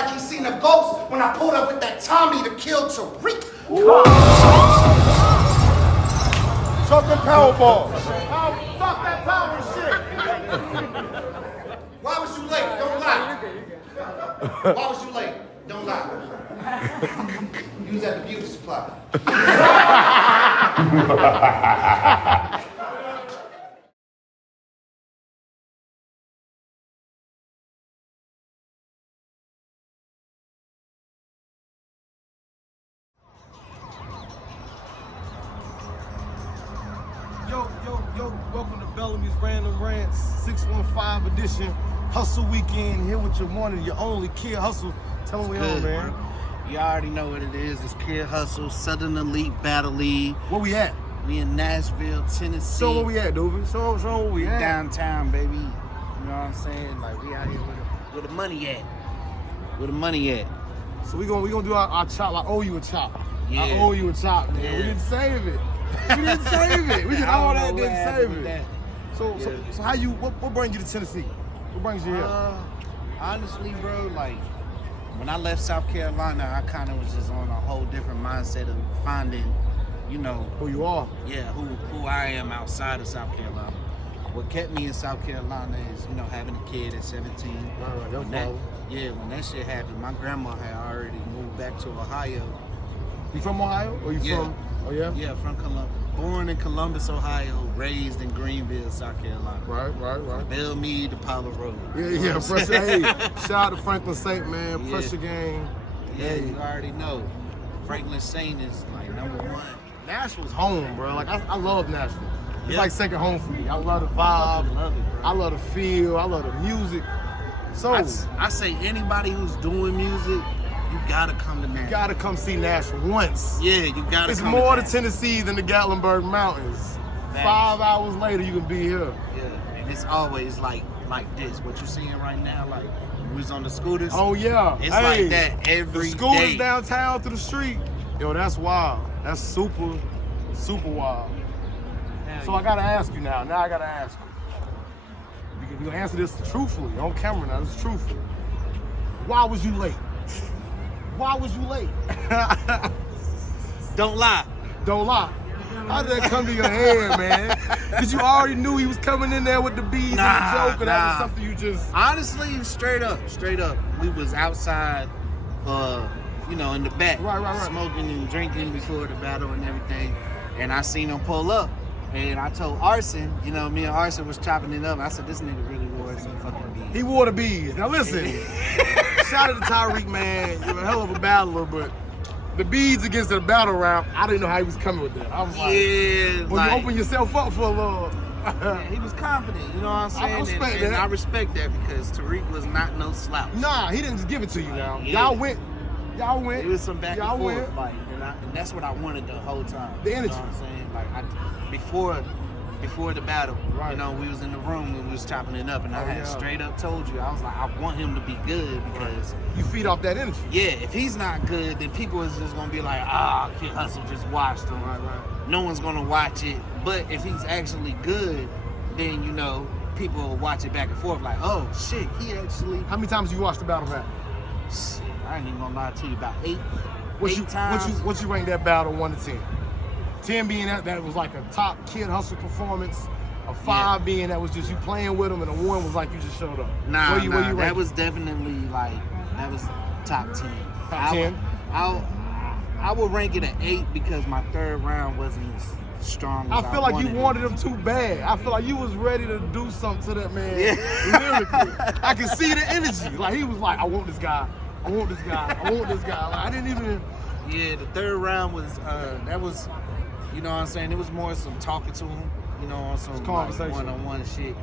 like he seen a ghost when I pulled up with that Tommy to kill Tariq. Talking Powerball. Fuck that power shit. Why was you late? Don't lie. Why was you late? Don't lie. You was at the beauty supply. Yo, welcome to Bellamy's Random Rantz 615 edition. Hustle weekend, here with your one and your only Kidd Hussle. Tell them we on, man. Bro. You already know what it is. It's Kidd Hussle, Southern Elite Battle League. Where we at? We in Nashville, Tennessee. Show where we at, dude. Show where we at. Downtown, baby. You know what I'm saying? Like, we out here where the money at. Where the money at. So we gonna do our chop. I owe you a chop. Yeah. I owe you a chop, man. Yeah. We didn't save it. We didn't save it. We did all that, didn't save it. So how you, what brings you to Tennessee? What brings you here? Honestly, bro, like, when I left South Carolina, I kind of was just on a whole different mindset of finding, you know, Who you are? Yeah, who I am outside of South Carolina. What kept me in South Carolina is, you know, having a kid at 17. Right, when that shit happened, my grandma had already moved back to Ohio. You from Ohio? Or you from? Oh yeah? Yeah, from Columbus. Born in Columbus, Ohio, raised in Greenville, South Carolina. Right. Bellamy Kidd Hussle Road. Yeah, pressure. Hey, shout out to Franklin Saint, man. Yeah. Pressure game. Yeah, you already know. Franklin Saint is like #1. Nashville's home, bro. Like I love Nashville. It's Yeah. like second home for me. I love the vibe. Love it, bro. I love the feel. I love the music. So I say anybody who's doing music, you gotta come to Nashville. you gotta come see Nashville once. Yeah, you gotta It's come more to to Tennessee than the Gatlinburg Mountains. Facts. 5 hours later, you can be here. Yeah, and it's always like this. What you're seeing right now, like we was on the scooters. Oh yeah, It's hey, like that every the scooters day. downtown through the street. Yo, that's wild. That's super wild. So I gotta ask you now. Now I gotta ask you. You can answer this truthfully on camera now. This is truthful. Why was you late? Why was you late? Don't lie. Don't lie. How did that come to your head, man? Because you already knew he was coming in there with the bees and the joke, or that was something you just... Honestly, straight up. We was outside, you know, in the back, Right. smoking and drinking before the battle and everything. And I seen him pull up, and I told Arson, you know, me and Arson was chopping it up. I said, this nigga really wore some fucking bees. He wore the bees. Now listen, shout out to Tariq, man. You're a hell of a battler, but the beads against the battle rap, I didn't know how he was coming with that. I was like, yeah, well, you open yourself up for a little... yeah, he was confident, you know what I'm saying? I respect that. And I respect that because Tariq was not no slouch. Nah, he didn't just give it to you now. Yeah. Y'all went. It was some back Y'all and forth, went. like, and that's what I wanted the whole time. The energy. You know what I'm saying? Like, before the battle, Right. you know, we was in the room and we was chopping it up, and I had yeah. straight up told you, I was like, I want him to be good because, You feed off that energy. yeah, if he's not good, then people is just gonna be like, Kidd Hussle just watched him. Right. No one's gonna watch it. But if he's actually good, then, you know, people will watch it back and forth like, oh shit, he actually. How many times you watched the battle rap? Shit, I ain't even gonna lie to you, about eight What times. you rank that battle 1 to 10? 10 being that was like a top Kidd Hussle performance. A 5 being that was just you playing with him, and a 1 was like you just showed up. Nah, where you that rank? was definitely like, that was top 10. Top 10? I would rank it at 8 because my third round wasn't as strong as I feel like you it. wanted him too bad. I feel like you was ready to do something to that man. Yeah. Lyrically. I can see the energy. Like he was like, I want this guy. I want this guy. I want this guy. Like, I didn't even. Yeah, the third round was, that was, you know what I'm saying? It was more some talking to him, you know, on some conversation. Like, one-on-one shit.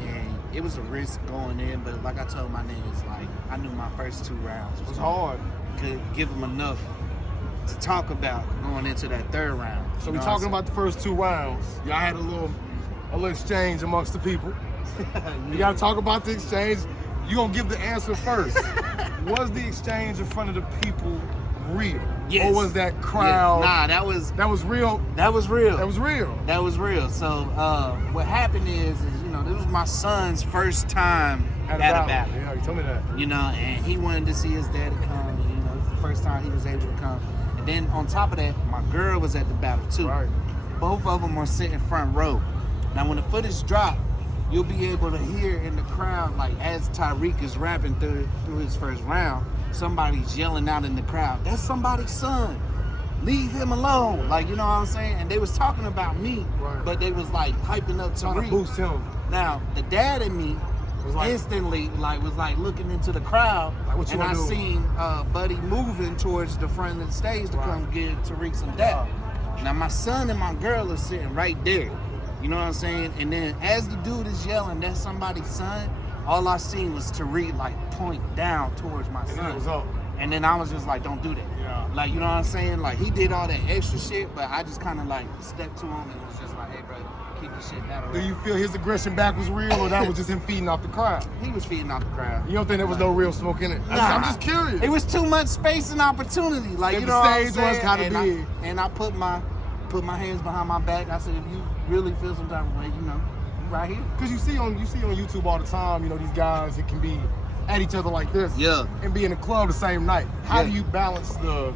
And it was a risk going in, but like I told my niggas, like, I knew my first 2 rounds It was hard. could give them enough to talk about going into that third round. So we're talking about the first 2 rounds. Y'all had a little exchange amongst the people. You gotta talk about the exchange. You gonna give the answer first. Was the exchange in front of the people real? Yes. Or was that crowd? Nah, that was real. That was real. That was real. That was real. So what happened is, you know, this was my son's first time at a battle. Yeah, you told me that. You know, and he wanted to see his daddy come. You know, it's the first time he was able to come. And then on top of that, my girl was at the battle too. Right. Both of them were sitting front row. Now, when the footage dropped, you'll be able to hear in the crowd, like as Tyreek is rapping through his first round, somebody's yelling out in the crowd, "That's somebody's son. Leave him alone." Like, you know what I'm saying? And they was talking about me, right. but they was like hyping up trying to boost him. Now, the dad in me was like, instantly was looking into the crowd, like, and I seen Buddy moving towards the front of the stage to come give Tariq some dap. Now, my son and my girl are sitting right there. You know what I'm saying? And then as the dude is yelling, "That's somebody's son," all I seen was Tariq like point down towards my son. And it was up. And then I was just like, "Don't do that." Yeah. Like, you know what I'm saying? Like, he did all that extra shit, but I just kind of like stepped to him and was just like, "Hey, bro, keep the shit down." Do you feel his aggression back was real, or that was just him feeding off the crowd? He was feeding off the crowd. You don't think there was no real smoke in it? Nah. I'm just curious. It was too much space and opportunity. Like, if you know the what I'm stage saying? was kind of big. And I put my hands behind my back. I said, if you really feel some type of way, you know, you right here. Because you see on YouTube all the time, you know, these guys that can be at each other like this, and be in the club the same night. How do you balance the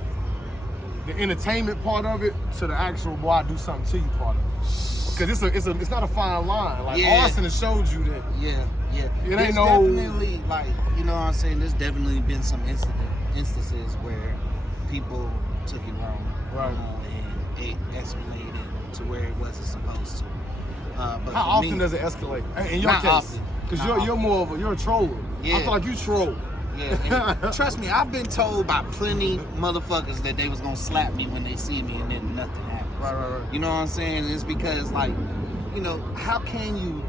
entertainment part of it to the actual "boy, I do something to you" part of it? Because it's not a fine line. Like Austin has showed you that. Yeah. It There's ain't no definitely, like, you know what I'm saying. There's definitely been some instances where people took it wrong, right? And it escalated to where it wasn't supposed to. But how often does it escalate? In your case, because you're more of you're a troller. Yeah. I feel like you troll. Yeah, and trust me, I've been told by plenty motherfuckers that they was gonna slap me when they see me, and then nothing happens. Right. You know what I'm saying? It's because, like, you know, how can you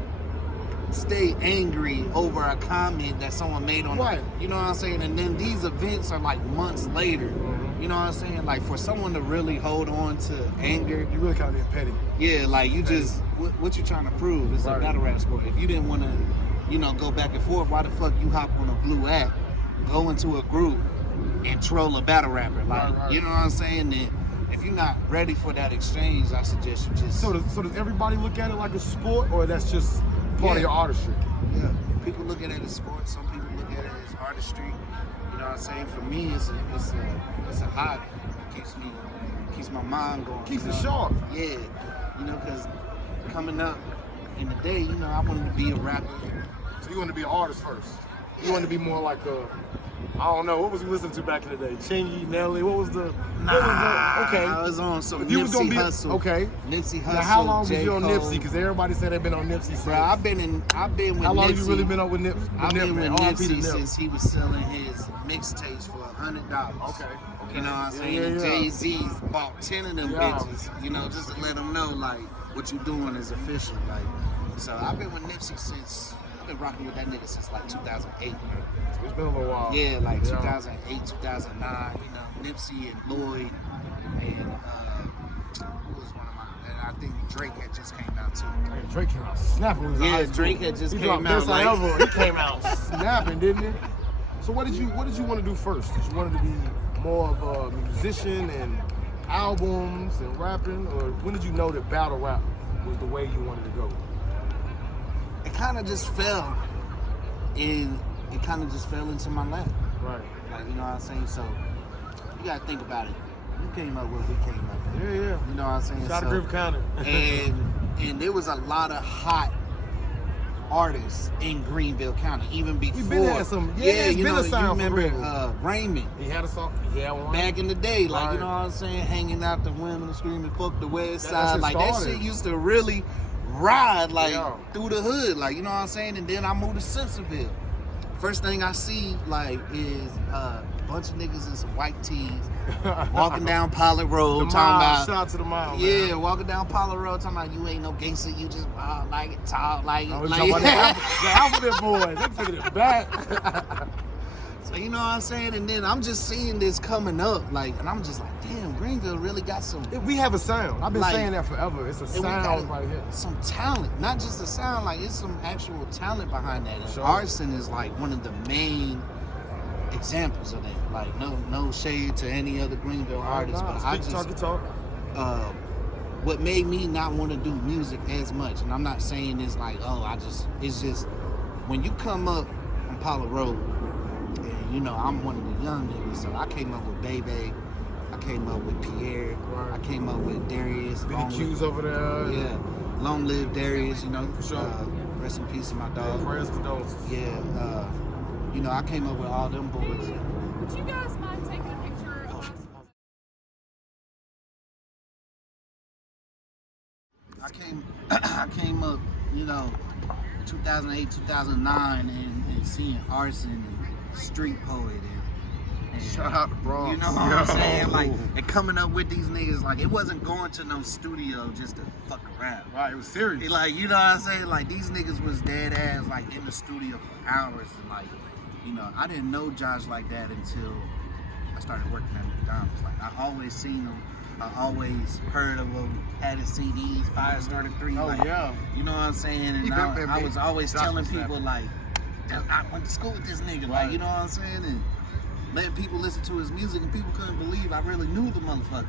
stay angry over a comment that someone made on you know what I'm saying? And then these events are like months later. You know what I'm saying? Like, for someone to really hold on to anger, you really kind of being petty. Yeah, like, you just what you trying to prove? It's a battle rap sport. If you didn't want to, you know, go back and forth, why the fuck you hop on a blue app, go into a group, and troll a battle rapper? Like, you know what I'm saying? Then if you're not ready for that exchange, I suggest you just. So does everybody look at it like a sport, or that's just part of your artistry? Yeah, people look at it as sport. Some people look at it as artistry. You know what I'm saying? For me, it's a hobby. Keeps my mind going. Keeps it sharp. Yeah, you know, because coming up in the day, you know, I wanted to be a rapper. So you wanted to be an artist first? You wanted to be more like I don't know, what was you listening to back in the day? Chingy, Nelly, what was the? Okay. I was on some Nipsey Hussle. Okay. Nipsey Hussle. Now, how long was you on Cole. Nipsey? Because everybody said they've been on Nipsey since. Bro, I've been with Nipsey. How long have you really been on with Nipsey? I've been with Nipsey since he was selling his mixtapes for $100. Okay. You know what I'm saying? Yeah. Jay-Z's bought 10 of them bitches, you know, just to let them know, like, what you doing is official. Like, so I've been with Nipsey since, I've been rocking with that nigga since like 2008, man. It's been a little while. Yeah, like 2008, 2009, you know, Nipsey and Lloyd and who was one of my, and I think Drake had just came out too. Hey, Drake came out snapping. Yeah, Drake had just came out. He came out snapping, didn't he? So what did you want to do first? Did you want to be more of a musician and albums and rapping, or when did you know that battle rap was the way you wanted to go? It kind of just fell into my lap. Right. Like, you know what I'm saying? So you gotta think about it. We came up where we came up. Yeah. You know what I'm saying? Shout out to Griff County. and there was a lot of hot artists in Greenville County, even before. We've been had some. It's been a sound. You remember Raymond? He had a song. Yeah, one. Back in the day, like, you know what I'm saying, hanging out the women screaming "fuck the West Side," like that shit used to really ride like through the hood, like, you know what I'm saying. And then I moved to Simpsonville. First thing I see, like, is a bunch of niggas in some white tees walking down Pollard Road, talking about. Shout out to the mile. Yeah, man. walking down Pollard Road, talking about you ain't no gangster, you just like it, talk like it. Oh, talking about the Alphabet Boys. They taking it back. So, you know what I'm saying? And then I'm just seeing this coming up, like, and I'm just like, damn, Greenville really got some. We have a sound. I've been saying that forever. It's a sound right here. Some talent, not just a sound, like, it's some actual talent behind that. And Arson is like one of the main examples of that. Like, no shade to any other Greenville artist, but I just talk. What made me not want to do music as much, and I'm not saying it's like, it's just when you come up Impala Road. And, you know, I'm one of the young niggas, so I came up with Bebe. I came up with Pierre. Right. I came up with Darius. Big Q's over there. Yeah. Long live Darius, you know. For sure. Rest in peace to my dog. Yeah, prayers, condolences. Yeah. You know, I came up with all them boys. Would you guys mind taking a picture of us? I came up, you know, 2008, 2009, and seeing Arson and Street Poet and shout out to Bronx. You know what I'm saying? Like, and coming up with these niggas, like, it wasn't going to no studio just to fuck around. Right, it was serious. Like, you know what I'm saying? Like, these niggas was dead ass, like, in the studio for hours. And, like, you know, I didn't know Josh like that until I started working at McDonald's. Like, I always seen him. I always heard of him, had his CDs, Fire Starter 3. Oh, like, yeah. You know what I'm saying? And I was always telling people, like, I went to school with this nigga. Right. Like, you know what I'm saying? And letting people listen to his music, and people couldn't believe I really knew the motherfucker.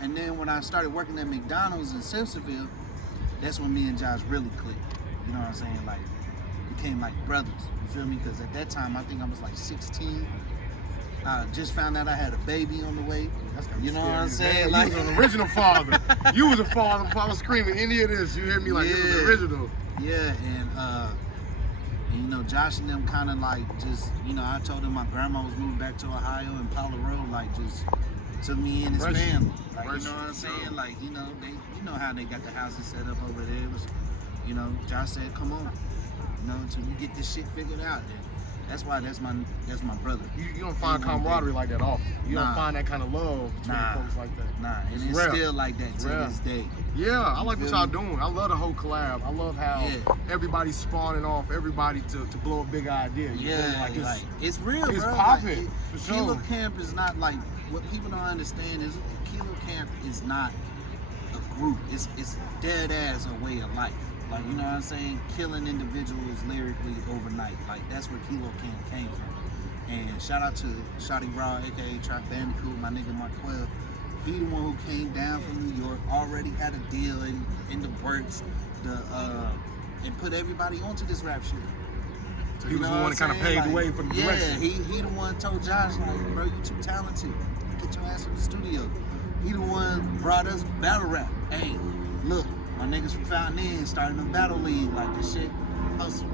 And then when I started working at McDonald's in Simpsonville, that's when me and Josh really clicked. You know what I'm saying? Like, became like brothers. You feel me? Because at that time, I think I was like 16. I just found out I had a baby on the way. You know what I'm saying? Man, you was an original father. You was a father. If I was screaming any of this, you hear me like, this was the original. Yeah, and you know, Josh and them kind of like just, you know, I told him my grandma was moving back to Ohio and Paula Road, like just took me in his family. Like, you know what I'm saying? Like, you know, you know how they got the houses set up over there. It was, you know, Josh said, come on, you know, until you get this shit figured out. And that's why that's my brother. You don't find camaraderie like that often. You don't find that kind of love between folks like that. Nah, and it's still like that to this day. Yeah, I like what y'all doing. I love the whole collab. I love how everybody's spawning off everybody to blow a big idea. You feel me? Like it's real, it's bro. popping. Like, for Kilo sure. Camp is not like, what people don't understand is Kilo Camp is not a group. It's dead ass a way of life. Like, you know what I'm saying? Killing individuals lyrically overnight. Like, that's where Kilo Camp came from. And shout out to Shotty Raw, aka Trap Bandicoot, my nigga Marquell. He the one who came down from New York, already had a deal in the works, and put everybody onto this rap shit. So he was the one that kind of paved the way for the direction. Yeah, he the one told Josh, like, bro, you too talented. Get your ass in the studio. He the one brought us battle rap. Hey, look, my niggas from Fountain Inn started a battle league, like this shit. Hustle,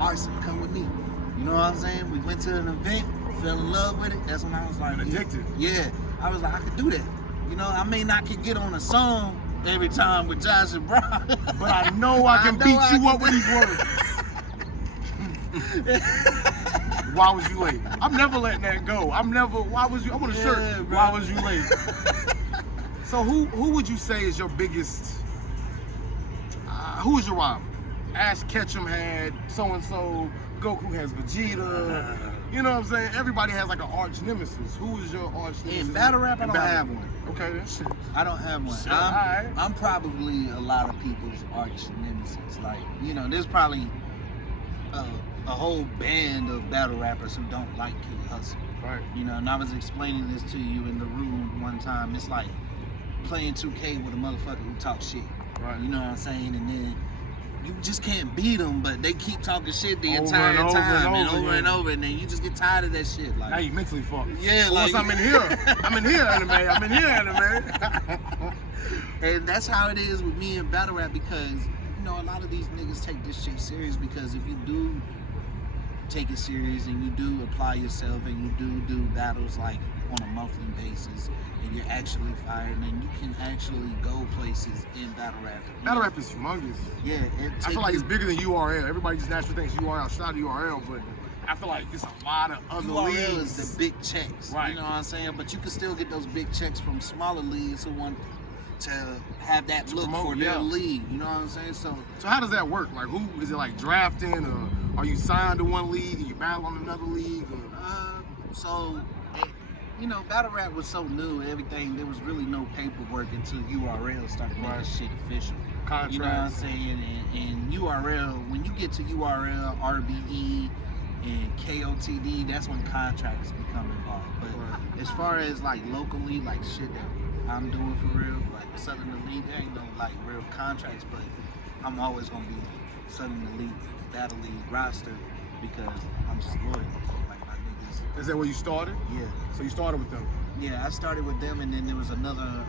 Arson, come with me. You know what I'm saying? We went to an event, fell in love with it. That's when I was like, addicted. Yeah, I was like, I could do that. You know, I may not could get on a song every time with Josh and Brown, but I know I can beat you up with these words. Why was you late? I'm never letting that go. Why was you? I want a shirt. Bro. Why was you late? So who would you say is your biggest? Who is your rival? Ash Ketchum had so-and-so. Goku has Vegeta. You know what I'm saying? Everybody has like an arch nemesis. Who is your arch nemesis? In battle rap, I don't have one. Okay, that's shit. I don't have one. Shit, I'm probably a lot of people's arch nemesis. Like, you know, there's probably a whole band of battle rappers who don't like Kidd Hussle. Right. You know, and I was explaining this to you in the room one time. It's like playing 2K with a motherfucker who talks shit. Right. You know what I'm saying? And then you just can't beat them, but they keep talking shit the Over entire and over time and over and over, and then you just get tired of that shit. Like, now you mentally fucked. Yeah, once like, I'm in here, anime. And that's how it is with me in battle rap, because, you know, a lot of these niggas take this shit serious, because if you do take it serious and you do apply yourself and you do battles like on a monthly basis and you're actually fighting and you can actually go places in battle rap. Battle rap is humongous. Yeah. I feel like it's bigger than URL. Everybody just naturally thinks URL. Shout out to URL, but I feel like it's a lot of other leagues. URL is the big checks. Right. You know what I'm saying? But you can still get those big checks from smaller leagues who want to have that look for their league. You know what I'm saying? So how does that work? Like, who is it, like drafting, or are you signed to one league and you battle on another league? You know, battle rap was so new, everything, there was really no paperwork until URL started making shit official. Contracts. You know what I'm saying? And URL, when you get to URL, RBE, and KOTD, that's when contracts become involved. But as far as like locally, like shit that I'm doing for real, like Southern Elite, there ain't no like real contracts, but I'm always gonna be Southern Elite, Battle League roster. because I'm just loyal. Like my niggas. Is that where you started? Yeah. So you started with them? Yeah, I started with them, and then there was another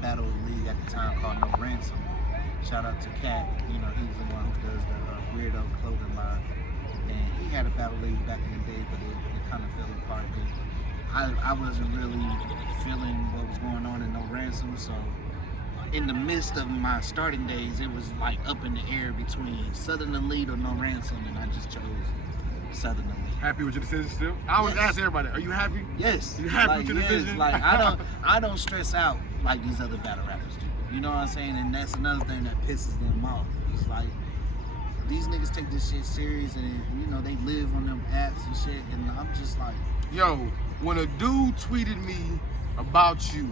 battle league at the time called No Ransom. Shout out to Cat. You know, he's the one who does the Weirdo clothing line. And he had a battle league back in the day, but it kind of fell apart. And I wasn't really feeling what was going on in No Ransom, so in the midst of my starting days, it was like up in the air between Southern Elite or No Ransom, and I just chose Southern Elite. Happy with your decision still? I always ask everybody, are you happy? Yes. You happy with your decision? Like I don't stress out like these other battle rappers do. You know what I'm saying? And that's another thing that pisses them off. It's like these niggas take this shit serious, and you know they live on them apps and shit, and I'm just like, yo, when a dude tweeted me about you,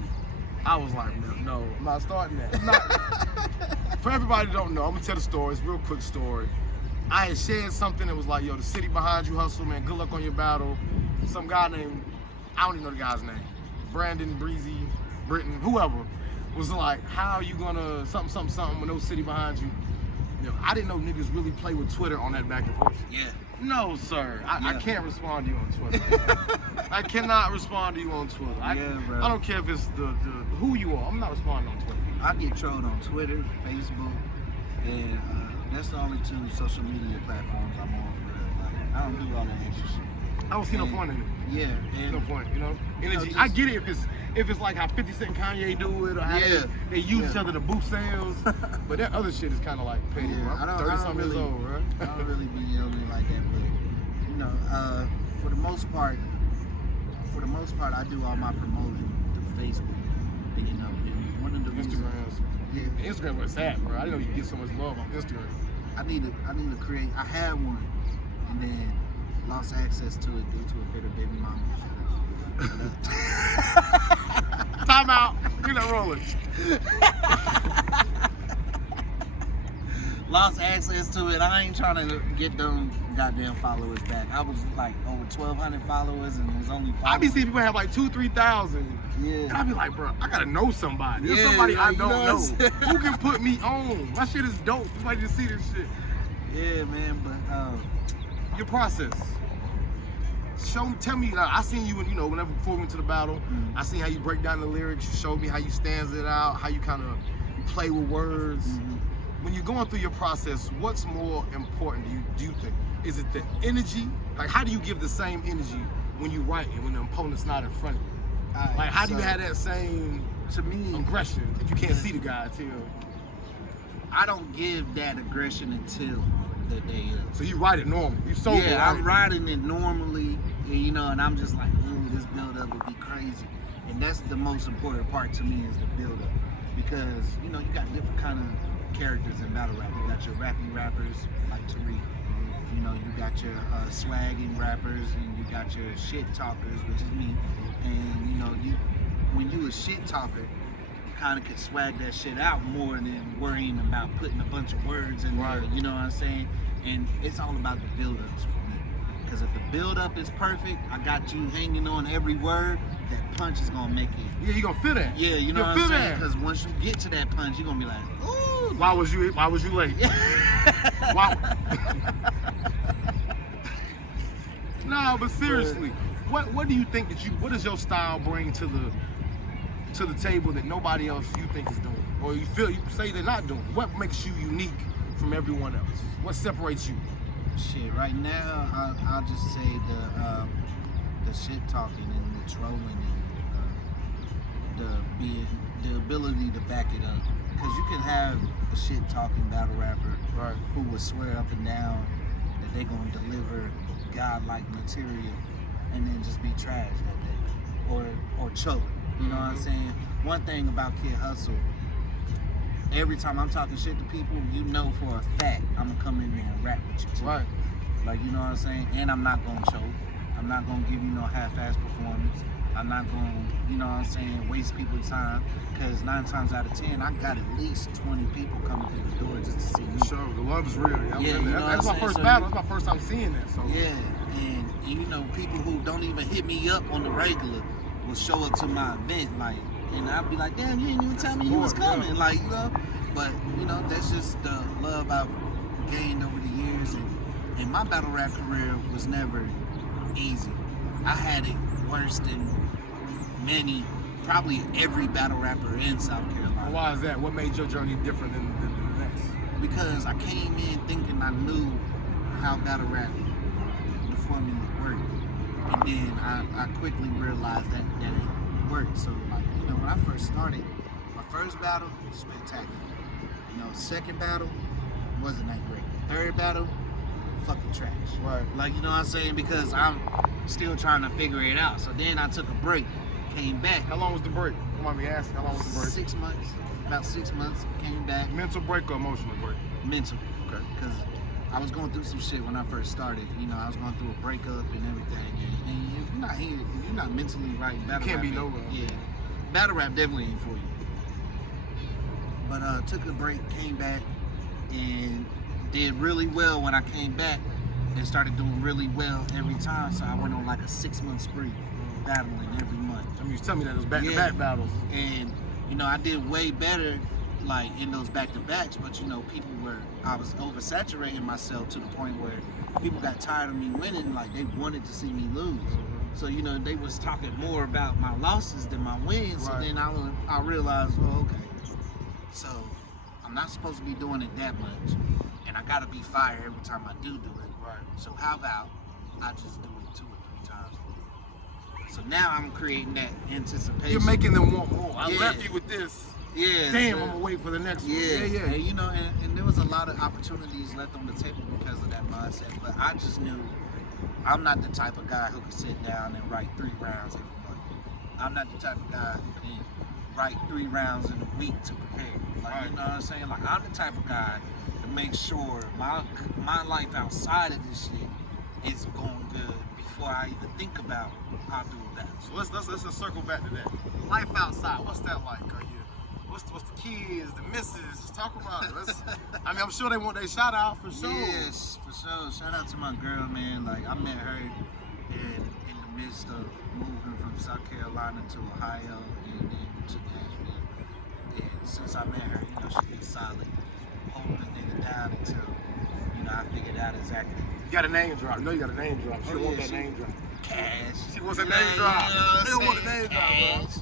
I was like, no, I'm not starting that. I'm not. For everybody that don't know, I'm gonna tell the story. It's a real quick story. I had shared something that was like, yo, the city behind you, Hussle, man, good luck on your battle. Some guy named, I don't even know the guy's name, Brandon, Breezy, Britton, whoever, was like, how are you gonna something with no city behind you? You know, I didn't know niggas really play with Twitter on that back and forth. yeah. No, sir. I can't respond to you on Twitter. I cannot respond to you on Twitter. Bro. I don't care if it's the who you are. I'm not responding on Twitter. I get trolled on Twitter, Facebook, and that's the only two social media platforms I'm on for real. Like, I don't do all that extra shit. I don't see no point in it. Yeah, and No point, you know? Energy. just- I get it if it's like how 50 Cent and Kanye do it, or how they use each other to boost sales. But that other shit is kind of like petty, bro. I don't 30-something years really, old, right? I don't really be on it like that, but you know, for the most part, I do all my promoting through Facebook, and you know, and one of the reasons, Instagram where it's at, bro. I didn't know you get so much love on Instagram. I need to create. I had one, and then lost access to it due to a bitter baby mama. Time out. You're not rolling. Lost access to it. I ain't trying to get them goddamn followers back. I was like over 1,200 followers, and it was only 5. I be seeing people have like 2,000-3,000. Yeah. And I be like, bro, I gotta know somebody. There's Yeah, somebody I you don't know know. what I'm saying? Who can put me on? My shit is dope. Somebody just see this shit. Yeah, man, but Your process. Tell me. Like, I seen you, whenever before we went to the battle. I seen how you break down the lyrics. You showed me how you stanz it out, how you kind of play with words. When you're going through your process, what's more important do you think? Is it the energy? Like, how do you give the same energy when you write and when the opponent's not in front of you? Like, how do you have that same, to me, aggression if you can't see the guy until? I don't give that aggression until the day of. So you write it normal. You sober. Yeah, right? I'm writing it normally, and and I'm just like, ooh, this build up would be crazy. And that's the most important part to me is the build up. Because, you got different kind of characters in battle rap. You got your rappy rappers like Tariq. You got your swagging rappers, and you got your shit talkers, which is me. And when you a shit talker, you kind of can swag that shit out more than worrying about putting a bunch of words in there. You know what I'm saying? And it's all about the build-ups for me. Because if the build-up is perfect, I got you hanging on every word. That punch is gonna make it. Yeah, you gonna feel that. Yeah, you know what I'm saying? Because once you get to that punch, you're gonna be like, ooh. Why was you late? Why? No, but seriously, what do you think what does your style bring to the table that nobody else you think is doing, or you say they're not doing? What makes you unique from everyone else? What separates you? Shit, right now I'll just say the shit talking and the trolling and the ability to back it up. Because you can have a shit talking battle rapper who will swear up and down that they gonna deliver godlike material and then just be trash that day or choke. You know what I'm saying? One thing about Kidd Hussle, every time I'm talking shit to people, for a fact I'm gonna come in there and rap with you too. Right. Like, you know what I'm saying? And I'm not gonna choke. I'm not gonna give you no half-ass performance. I'm not gonna, waste people's time. Because 9 times out of 10, I got at least 20 people coming through the door just to see me. Sure, the love is real. That's my first So battle. That's my first time seeing that. So yeah, and people who don't even hit me up on the regular will show up to my event, and I'll be like, damn, you didn't even tell me you was coming, But that's just the love I've gained over the years, and And my battle rap career was never easy. I had it worse than many, probably every battle rapper in South Carolina. Why is that? What made your journey different than the next? Because I came in thinking I knew how battle rap, the formula worked. And then I quickly realized that it worked. So, like, you know, when I first started, my first battle, spectacular. You know, second battle, wasn't that great. Third battle, fucking trash. Right. Like, you know what I'm saying? Because I'm still trying to figure it out. So then I took a break, came back. How long was the break? Come on, me asking. How long was the break? 6 months. About 6 months, came back. Mental break or emotional break? Mental. Okay. Because I was going through some shit when I first started. You know, I was going through a breakup and everything. And if you're not here, if you're not mentally right, battle can't rap be nowhere. Yeah. Battle rap definitely ain't for you. But took a break, came back, and did really well when I came back. And started doing really well every time. So I went on like a 6-month spree, battling every month. I mean, you tell me that it was back-to-back battles. And, you know, I did way better, like, in those back-to-backs, but, you know, I was oversaturating myself to the point where people got tired of me winning, like, they wanted to see me lose. So, you know, they was talking more about my losses than my wins, Right. so then I realized, well, okay, so I'm not supposed to be doing it that much, and I gotta be fire every time I do it. Right. So how about I just do it 2 or 3 times a week? So now I'm creating that anticipation. You're making them want more. I Yeah. left you with this. Yeah. Damn, so- I'm gonna wait for the next one. Yeah, Yeah. And, you know, and there was a lot of opportunities left on the table because of that mindset. But I just knew I'm not the type of guy who can sit down and write 3 rounds every month. I'm not the type of guy who can write 3 rounds in a week to prepare. Like, Right. you know what I'm saying? Like, I'm the type of guy to make sure my life outside of this shit is going good before I even think about how to do that. So let's just circle back to that. Life outside, what's that like? Are you, what's the kids, the missus? Just talk about it. I mean, I'm sure they want their shout out for sure. Yes, for sure. Shout out to my girl, man. Like, I met her in the midst of moving from South Carolina to Ohio and then to Nashville. And since I met her, you know, she's been solid, holding the nigga down until, you know, I figured out exactly. You got a name drop. You know you got a name drop. She Oh, want yeah, that name drop. Cash. She wants a name drop. You know what I'm They don't want a saying? name drop, bro. Cash.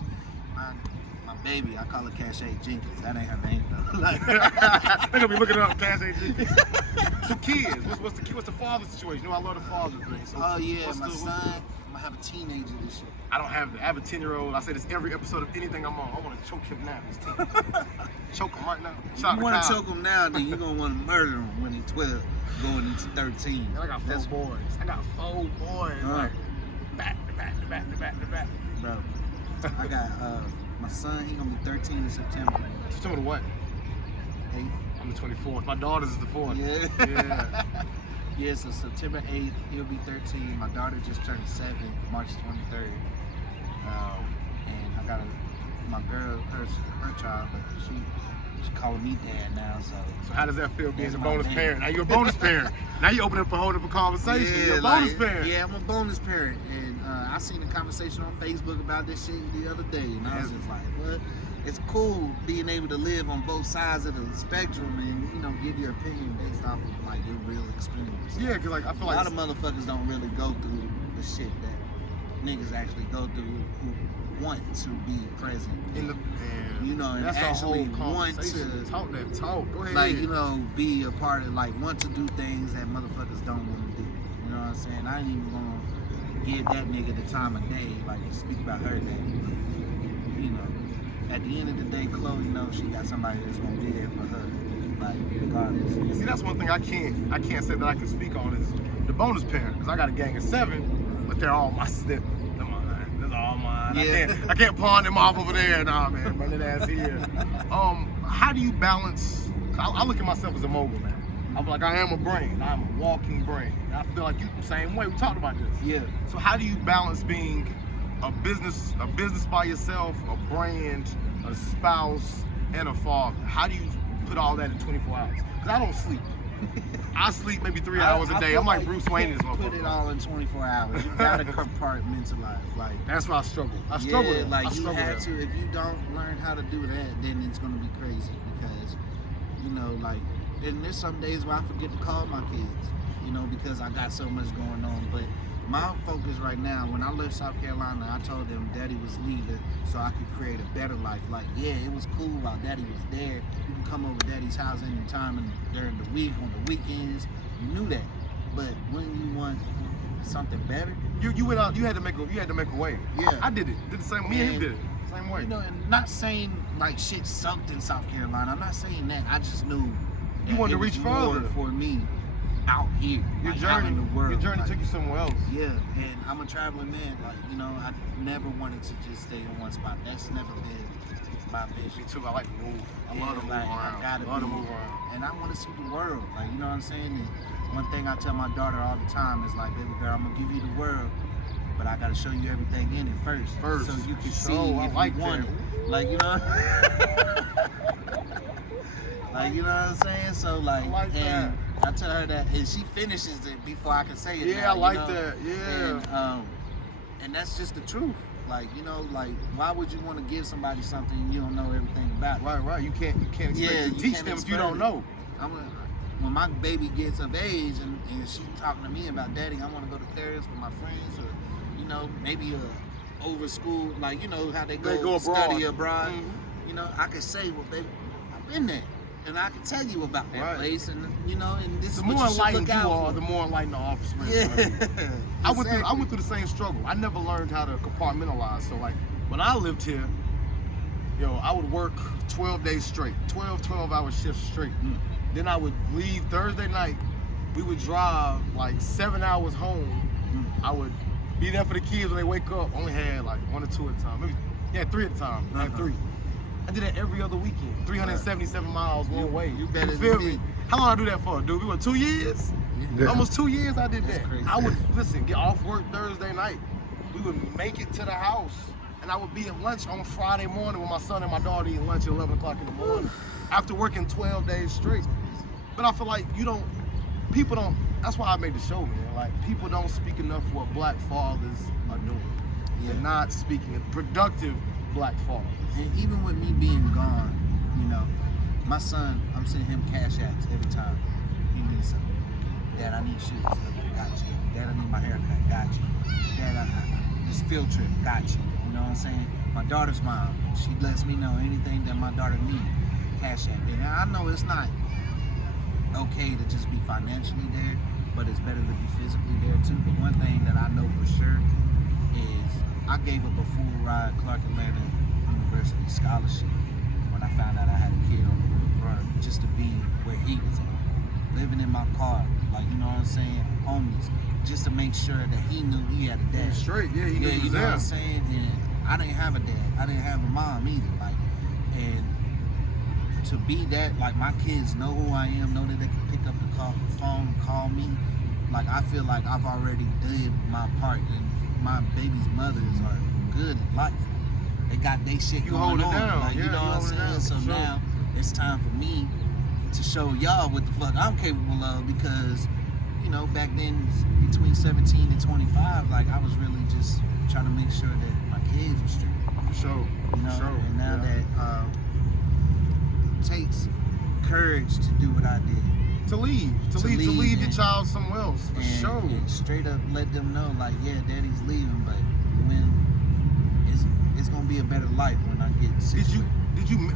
My baby, I call her Cash A. Jenkins. That ain't her name though. Like, They're gonna be looking up Cash AG. Some kids. What's the father situation? You know, I love the father thing. So oh yeah, what's my the- son. I'm gonna have a teenager this year. I don't have that. I have a 10-year-old. I say this every episode of anything I'm on. I want to choke him now. He's 10. Choke him right now. If Shout you out want to to Kyle. choke him now, then you're going to want to murder him when he's 12, going into 13. And I got 4 boys. I got 4 boys. Like, back to back to back to back to back. Bro, I got my son, he going to be 13 in September. September the what? 8th. I'm the 24th. My daughter's is the 4th. Yeah. Yeah. Yeah, so September 8th, he'll be 13. My daughter just turned 7, March 23rd. And I got my girl, her child, but she's calling me dad now, so. So how does that feel being That's a my bonus baby. parent? Now you're a bonus parent. Now you open up a whole different conversation. You're a bonus parent. Yeah, I'm a bonus parent. And I seen a conversation on Facebook about this shit the other day, and I was just like, what? It's cool being able to live on both sides of the spectrum and, you know, give your opinion based off of, like, your real experience. Yeah, because like I feel A like lot of motherfuckers don't really go through the shit that niggas actually go through who want to be present. in the You know, and that's actually a whole want conversation. to, Talk that talk. Go ahead. like, you know, be a part of, like, want to do things that motherfuckers don't want to do. You know what I'm saying? I ain't even gonna give that nigga the time of day, like, speak about her day. You know, at the end of the day, Chloe knows she got somebody that's gonna be there for her, like, regardless. See, that's one thing I can't say that I can speak on is the bonus parent, because I got a gang of 7, but they're all my they're mine. They're all mine. Yeah. I can't pawn them off over there. Nah, man, bring that ass here. How do you balance? I look at myself as a mogul now. I'm like, I am a brain. I'm a walking brain. I feel like you the same way. We talked about this. Yeah. So how do you balance being a business by yourself, a brand, a spouse, and a father? How do you put all that in 24 hours? Because I don't sleep. I sleep maybe 3 hours a I day. feel I'm like Bruce you Wayne in this can't motherfucker. Put it all in 24 hours. You gotta compartmentalize. Like, That's why I struggle. I struggle. yeah, there. like I you struggle have there. to. If you don't learn how to do that, then it's gonna be crazy because, you know, like, and there's some days where I forget to call my kids. you know, because I got so much going on. But my focus right now, when I left South Carolina, I told them Daddy was leaving so I could create a better life. Like, yeah, it was cool while Daddy was there. You can come over to Daddy's house anytime and during the week, on the weekends. You knew that. But when you want something better, you went out. You had to make a way. Yeah. I did it. Did the same. Me and him did it. Same way. You know, and not saying like shit sucked in South Carolina. I'm not saying that. I just knew You wanted to reach further for me out here, Your like, journey, out in the world. your journey like, took you somewhere else. Yeah, and I'm a traveling man. Like, you know, I never wanted to just stay in one spot. That's never been my vision. Me too. I like to move. I love to move like, around. I gotta love to move move around. and I want to see the world. Like, you know what I'm saying? And one thing I tell my daughter all the time is like, baby girl, I'm gonna give you the world, but I gotta show you everything in it first, First. so you can see I if like you want that. it. Like, you know. Like, you know what I'm saying? So like, I like and I tell her that, and she finishes it before I can say it. Yeah, now, I like you know? that. Yeah. And that's just the truth. Like, you know, like, why would you want to give somebody something you don't know everything about? Right. You can't expect to teach them if you don't know. When my baby gets of age and she's talking to me about, Daddy, I want to go to Paris with my friends, or, you know, maybe over school, like, you know, how they go study abroad. Mm-hmm. You know, I could say, well, baby, I've been there. And I can tell you about that Right. place, and you know, and this The is more what you should enlightened look you out are, for. the more enlightened the offspring is Yeah, gonna be. I went through the same struggle. I never learned how to compartmentalize. So like when I lived here, I would work 12 days straight, 12-hour shifts straight. Then I would leave Thursday night. We would drive like 7 hours home. I would be there for the kids when they wake up. Only had like 1 or 2 at a time. Maybe 3 at a time. I had 3. I did that every other weekend. 377 miles one way. You better feel than me? me. How long I do that for, dude? We went 2 years? Yeah. Almost 2 years I did That's that. crazy. I would, get off work Thursday night. We would make it to the house, and I would be at lunch on Friday morning with my son and my daughter eating lunch at 11 o'clock in the morning after working 12 days straight. But I feel like people don't, that's why I made the show, man. Like, people don't speak enough for what black fathers are doing. They're not speaking of productive black fathers. And even with me being gone, you know, my son, I'm sending him cash apps every time he needs something. Dad, I need shoes. Got you. Dad, I need my haircut. Got you. Dad, this field trip. Got you. You know what I'm saying? My daughter's mom, she lets me know anything that my daughter needs. Cash app. And I know it's not okay to just be financially there, but it's better to be physically there too. But one thing that I know for sure is I gave up a full ride Clark Atlanta University scholarship when I found out I had a kid on the run, just to be where he was at. Living in my car, like, you know what I'm saying, homeless, just to make sure that he knew he had a dad. Straight, yeah, he knew he was you know there. what I'm saying? And I didn't have a dad. I didn't have a mom either. Like, and to be that, like, my kids know who I am, know that they can pick up the phone, call me. Like, I feel like I've already did my part, and my baby's mothers are good in life. They got their shit going hold it on. down. Like, Yeah, you know you what I'm hold it down, saying? So for sure. now it's time for me to show y'all what the fuck I'm capable of, because, you know, back then, between 17 and 25, like, I was really just trying to make sure that my kids were straight. For sure. You know, For sure. and now Yeah. that it takes courage to do what I did. To leave your child somewhere else, for sure. And straight up let them know, like, yeah, Daddy's leaving, but when it's gonna be a better life when I get sick.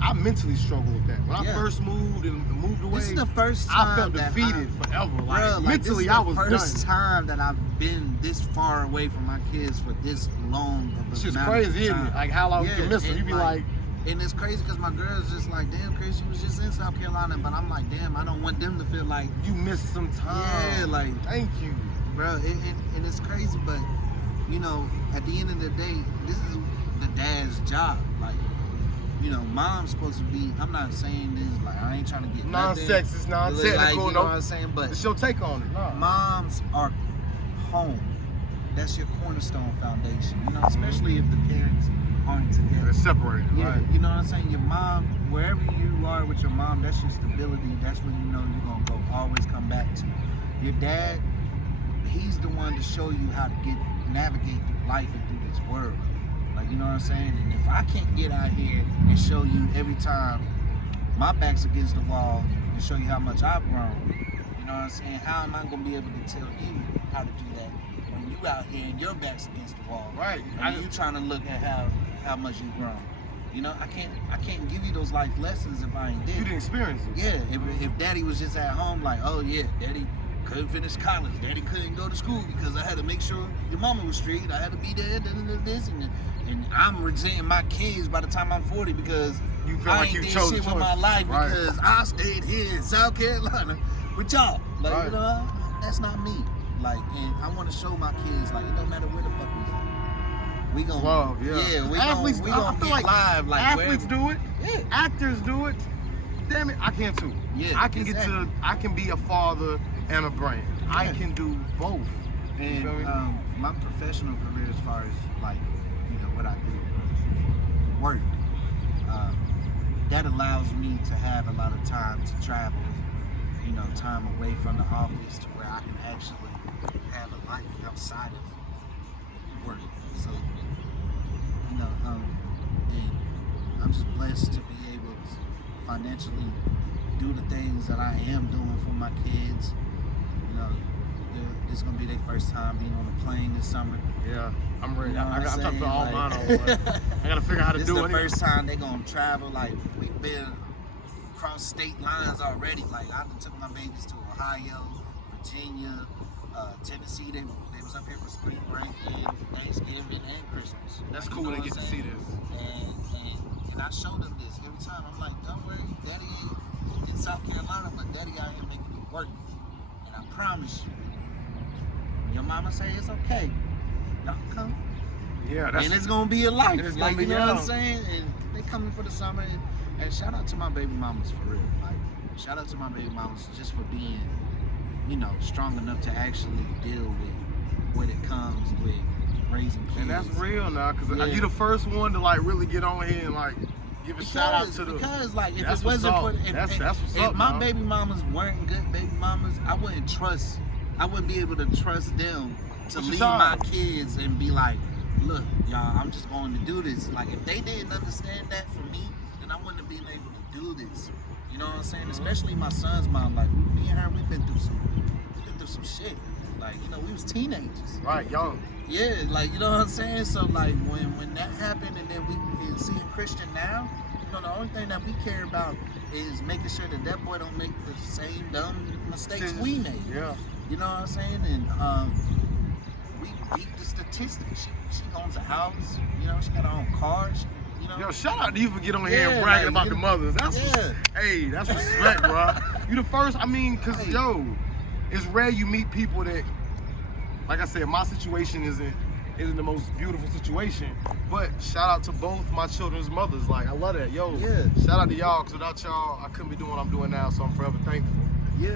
I mentally struggled with that. When I Yeah. first moved and moved away, This is the first time I felt that defeated forever. Like, Bruh, like, mentally, this is I was the first done. time that I've been this far away from my kids for this long of a It's just amount crazy, of isn't time. it? Like, how long you can miss them. and You be like, and it's crazy because my girl's just like, damn, Chris, you was just in South Carolina, but I'm like, damn, I don't want them to feel like, you missed some time. yeah, like, Thank you. bro, and it's crazy, but, you know, at the end of the day, this is the dad's job. Like, you know, mom's supposed to be, I'm not saying this, like, I ain't trying to get Non-sexist, nothing, non-technical, like, you know no. what I'm saying, but It's your take on it. Nah. moms are home. That's your cornerstone foundation, you know, especially if the parents aren't together. They're separated, Yeah, right? you know what I'm saying? Your mom, wherever you are with your mom, that's your stability. That's when you know you're gonna go always come back to. Your dad, he's the one to show you how to navigate through life and through this world. Like, you know what I'm saying? And if I can't get out here and show you every time my back's against the wall and show you how much I've grown, you know what I'm saying? How am I gonna be able to tell you how to do that when you out here and your back's against the wall? Right. And you trying to look at how much you grown. You know, I can't give you those life lessons if I ain't there. You didn't experience it. Yeah, if daddy was just at home like, oh yeah, daddy couldn't finish college, daddy couldn't go to school because I had to make sure your mama was straight, I had to be there, this, and I'm resenting my kids by the time I'm 40 because you feel I like ain't you did chose shit with my life because I stayed here in South Carolina with y'all. Like, you know, that's not me. Like, and I want to show my kids, like, it don't matter where the fuck we at. We gonna love, yeah. we athletes, gonna get like live. Like athletes do it. Yeah. Actors do it. Damn it, I can too. Yeah, I can I can be a father and a brand. Yeah. I can do both. And my professional career, as far as like, you know, what I do, work, that allows me to have a lot of time to travel, you know, time away from the office to where I can actually have a life outside of work. So, you know, and I'm just blessed to be able to financially do the things that I am doing for my kids. You know, this is gonna be their first time being on a plane this summer. Yeah, I'm ready. You know I'm trying to put all like, mine on. I gotta figure out how to do it. This is the first time they're gonna travel. Like, we've been across state lines already. Like, I took my babies to Ohio, Virginia, Tennessee. They was up here for spring break and Thanksgiving and Christmas. That's cool. They get to see this. And I show them this every time. I'm like, don't worry, daddy in South Carolina, but daddy out here making it work. And I promise you, when your mama say it's okay, y'all come. Yeah, and it's gonna be a life. It's like, gonna be, you know what I'm saying? And they coming for the summer. And shout out to my baby mamas for real. Like, shout out to my baby mamas just for being, you know, strong enough to actually deal with what it comes with raising kids. And that's real now, because you the first one to like really get on here and like give a shout out to the. Because like if it wasn't for if my baby mamas weren't good baby mamas, I wouldn't be able to trust them to leave my kids and be like, look, y'all, I'm just going to do this. Like, if they didn't understand that for me, then I wouldn't have been able to do this. You know what I'm saying? Mm-hmm. Especially my son's mom. Like, me and her, we've been through some shit. Like, you know, we was teenagers. Right, young. Yeah, like, you know what I'm saying? So, like, when that happened and then we seeing Christian now, you know, the only thing that we care about is making sure that boy don't make the same dumb mistakes we made. Yeah. You know what I'm saying? And we beat the statistics. She owns a house. You know, she got her own car. You know? Yo, shout out to you for getting on here and bragging about the mothers. Hey, that's respect, bro. You the first. I mean, cause yo, it's rare you meet people that, like I said, my situation isn't the most beautiful situation, but shout out to both my children's mothers. Like, I love that. Yo, shout out to y'all, cause without y'all, I couldn't be doing what I'm doing now. So I'm forever thankful. Yeah,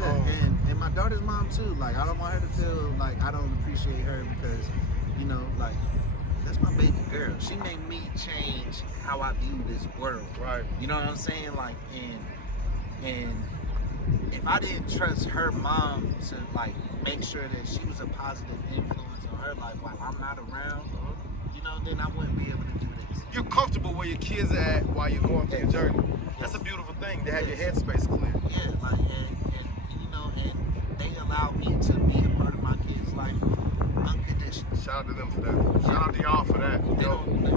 and my daughter's mom too. Like, I don't want her to feel like I don't appreciate her because, you know, like, that's my baby girl. She made me change how I view this world. Right. You know what I'm saying? Like, and if I didn't trust her mom to like make sure that she was a positive influence on her life while I'm not around, you know, then I wouldn't be able to do this. You're comfortable where your kids are at while you're going through your journey. That's a beautiful thing to have your headspace clear. Yeah, like, and you know, and they allow me to be a part of my kids' life unconditionally. Shout out to them for that. Shout out to y'all for that.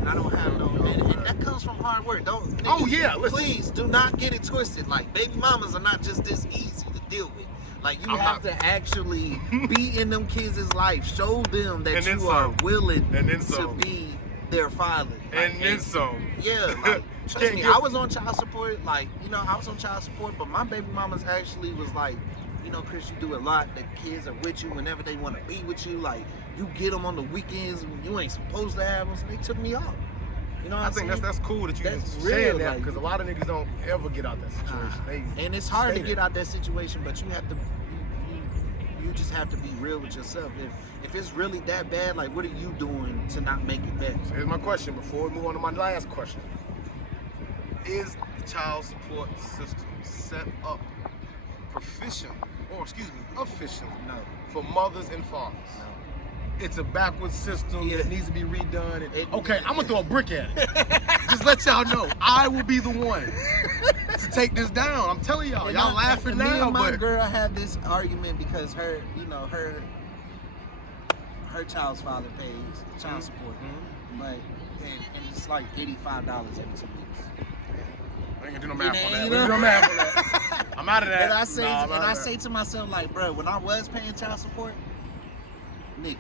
I don't have no, and that comes from hard work. Please do not get it twisted. Like, baby mamas are not just this easy to deal with. Like, you have to actually be in them kids' life. Show them that you are willing to be their father. Like, and then some. Yeah, like, trust me, I was on child support. Like, you know, I was on child support, but my baby mamas actually was like, you know, Chris, you do a lot. The kids are with you whenever they want to be with you. Like, you get them on the weekends when you ain't supposed to have them, so they took me off. You know what I'm saying? I think that's cool that you saying that, because a lot of niggas don't ever get out that situation. And it's hard to get out that situation, but you have to, you just have to be real with yourself. If it's really that bad, like, what are you doing to not make it better? So here's my question before we move on to my last question. Is the child support system set up efficiently for mothers and fathers? No. It's a backwards system that needs to be redone. Okay, I'm gonna throw a brick at it. Just let y'all know, I will be the one to take this down. I'm telling y'all. Y'all laughing now, me and my but girl had this argument because her child's father pays child support, but and it's like $85 every 2 weeks. I ain't gonna do no math on that. We do no math on that. I'm out of that. And I say to myself, like, bro, when I was paying child support, nigga,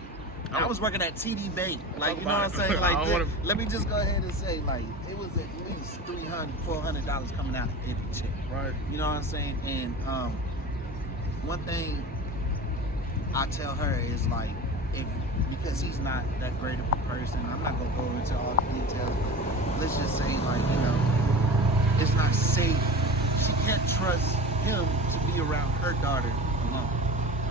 I was working at TD Bank. Like, you know what I'm saying? Like, let me just go ahead and say, like, it was at least $300, $400 coming out of every check. Right. You know what I'm saying? And one thing I tell her is, like, because he's not that great of a person, I'm not gonna go into all the details. Let's just say, like, you know, it's not safe. She can't trust him to be around her daughter alone.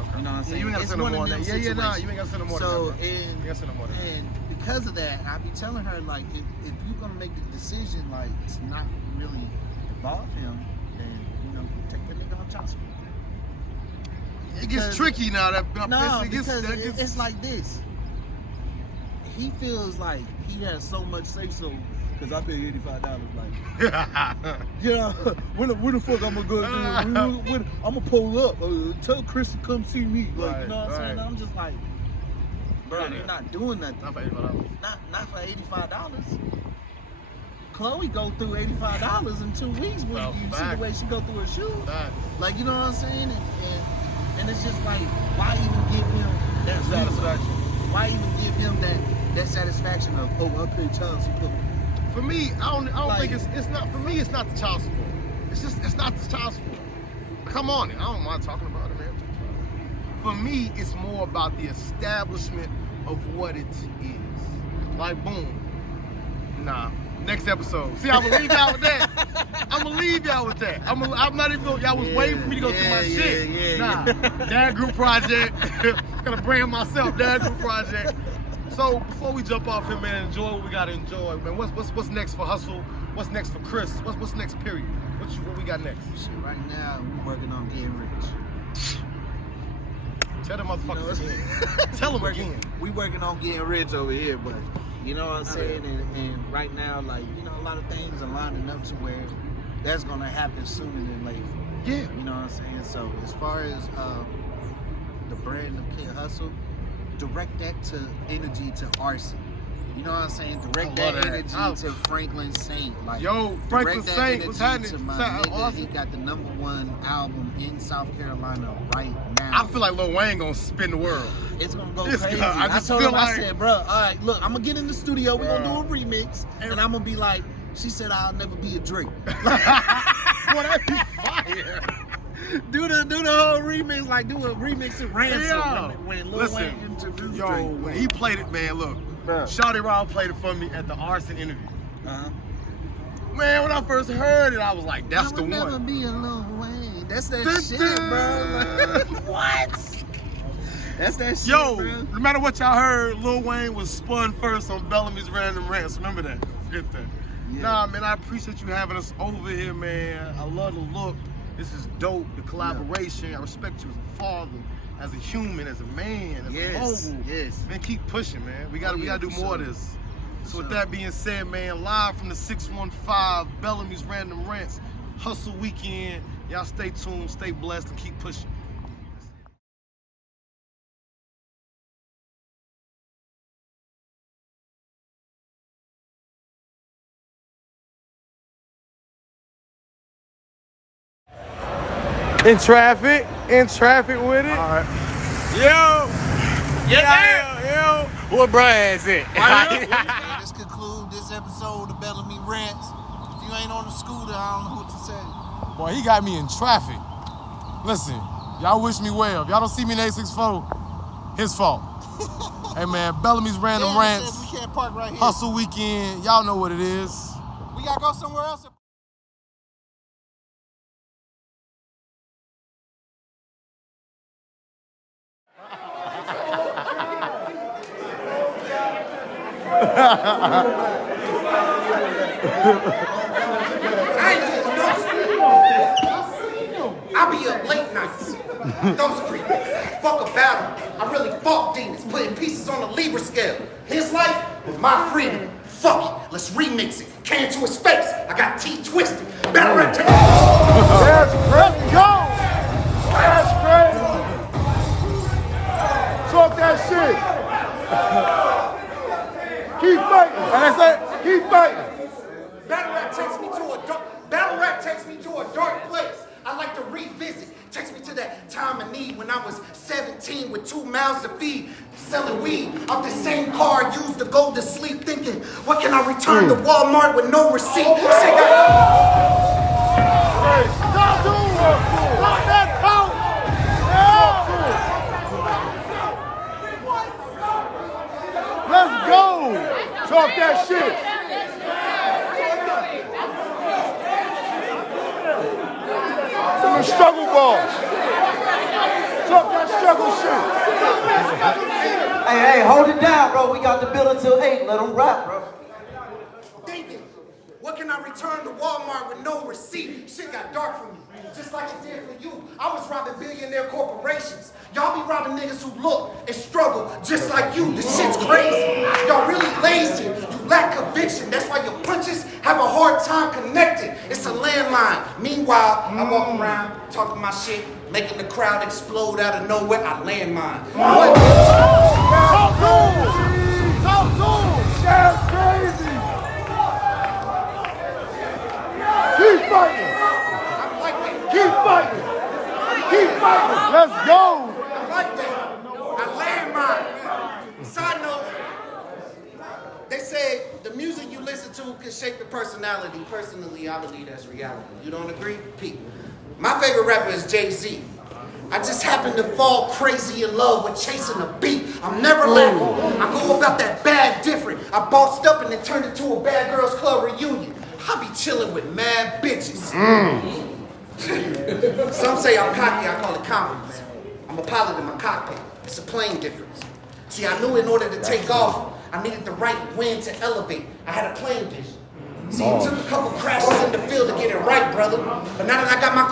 Okay. You know what I'm saying? You ain't gotta send no more on that. Yeah, you ain't gotta send no more. And because of that, I be telling her, like, if you're gonna make the decision, like, to not really involve him, then, you know, take that nigga off child support. It gets tricky now. It's like this. He feels like he has so much say-so because I pay $85. Like, yeah, when the fuck I'm gonna go? I'm gonna pull up. Tell Chris to come see me. Like, you know what I'm saying? I'm just like, bro, you're not doing nothing. Not for $85. Not for $85. Chloe go through $85 in 2 weeks when you see the way she go through her shoes. Like, you know what I'm saying? And it's just like, why even give him that satisfaction? Why even give him that satisfaction of, oh, I pay child support? For me, I don't like, think it's not. For me, it's not the child support. It's not the child support. Come on, I don't mind talking about it, man. For me, it's more about the establishment of what it is. Like, boom. Nah. Next episode. See, I'm gonna leave y'all with that. I'm not even gonna. Y'all was waiting for me to go through my shit. Nah. Dad Group Project. Gonna brand myself. Dad Group Project. So before we jump off here, man, enjoy what we gotta enjoy, man. What's next for Hussle? What's next for Chris? What's next? Period. What we got next? Shit, right now we're working on getting rich. Tell them motherfuckers again. Tell them again. We working on getting rich over here, but you know what I'm saying? And right now, like, you know, a lot of things are lining up to where that's gonna happen sooner than later. Yeah. You know what I'm saying? So as far as the brand of Kidd Hussle, direct that to energy to Arson. You know what I'm saying? Direct that energy to Franklin Saint. Like, yo, Franklin Saint, what's happening? To my nigga, he got the #1 album in South Carolina right now. I feel like Lil Wayne gonna spin the world. It's gonna go crazy. I told him, I said, bro, all right, look, I'm gonna get in the studio, we're gonna do a remix, and I'm gonna be like, she said, I'll never be a Drake. Boy, that'd be fire. Do the whole remix, like do a remix of Rantz when Lil Wayne introduced Drake. When he played it, man, look, Shawty Round played it for me at the Arson interview. Man, when I first heard it, I was like, that's the one. I'll never be a Lil Wayne. That's that shit, bro. Like, what? That's that shit, yo, bro. No matter what y'all heard, Lil Wayne was spun first on Bellamy's Random Rants. Remember that? Forget that. Yeah. Nah, man, I appreciate you having us over here, man. I love the look. This is dope, the collaboration. I respect you as a father, as a human, as a man, as a mogul. Yes. Man, keep pushing, man. We gotta do more of this. So with that being said, man, live from the 615 Bellamy's Random Rants, Hussle Weekend. Y'all stay tuned, stay blessed, and keep pushing. In traffic with it. All right. Yo. Yes, sir. Yo. What Brian said. This concludes this episode of Bellamy Rants. If you ain't on the scooter, I don't know what to say. Boy, he got me in traffic. Listen, y'all wish me well. If y'all don't see me in 864, his fault. Hey man, Bellamy's Random Rants. We can't park right here. Hussle Weekend. Y'all know what it is. We gotta go somewhere else. I be up late nights. Those creepers. Fuck a battle. I really fought demons, putting pieces on the Libra scale. His life was my freedom. Fuck it, let's remix it. Came to his face, I got teeth twisted. Battle rap takes That's crazy. Go! That's crazy. Talk that shit. Keep fighting. And that's it. Keep fighting. Battle rap takes me to a dark place. I like to revisit. Takes me to that time of need when I was 17 with 2 mouths to feed, selling weed off the same car I used to go to sleep, thinking, what can I return to Walmart with no receipt? Stop that count. Let's go. Talk that shit. Some struggle balls. Talk that struggle shit. Hey, hold it down, bro. We got the bill until 8. Let them rap, bro. Thinking, what can I return to Walmart with no receipt? Shit got dark for me, just like it did for you. I was robbing billionaire corporations. Y'all be robbing niggas who look and struggle just like you. This shit's crazy. Y'all really lazy. You lack conviction. That's why your punches have a hard time connecting. It's a landmine. Meanwhile, I walk around talking my shit, making the crowd explode out of nowhere. I landmine. What? Talk to him. Talk to him. That's crazy. Keep fighting. I'm like that. Keep fighting. Keep fighting. Let's go. I like that. I landmine. Side note, they say the music you listen to can shape your personality. Personally, I believe that's reality. You don't agree? Pete. My favorite rapper is Jay-Z. I just happen to fall crazy in love with chasing a beat. I'm never laughing. I go about that bag different. I bossed up and it turned into a Bad Girls Club reunion. I be chilling with mad bitches. Some say I'm cocky, I call it confidence. I'm a pilot in my cockpit. It's a plane difference. See, I knew in order to take off, I needed the right wind to elevate. I had a plane vision. See, it took a couple crashes in the field to get it right, brother. But now that I got my